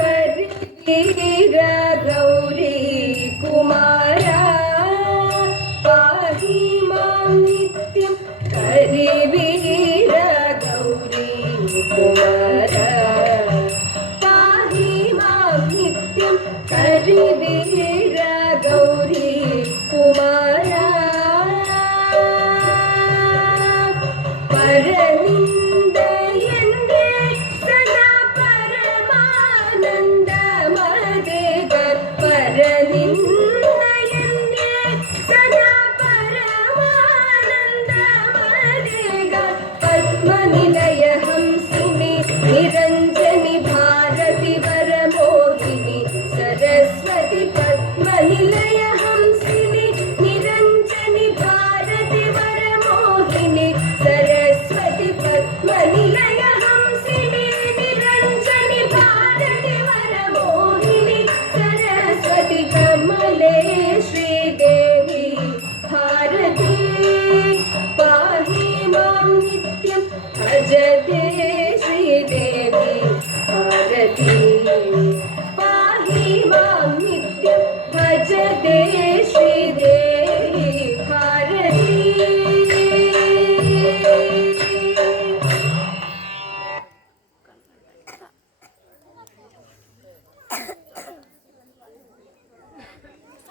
करिवीर गौरी कुमारा पाहि मां नित्यं करिवीर गौरी कुमारा पाहि मां नित्यं करिवीर गौरी कुमारा परनिंदयन्ने सदा परमानन्दमदेव परनिंदयन्ने सदा परमानन्दमदेव पद्मनिलय हंसिनि निरञ्जनि भारति वरमोहिनि सरस्वती पद्मनिलय हंसिनि निरञ्जनि भारति वरमोहिनि सरस्वती पद्मनिलय हंसिनि निरञ्जनि भारति वरमोहिनि सरस्वती कमले श्रीदेवी भारती पाहि मां नित्यं भजते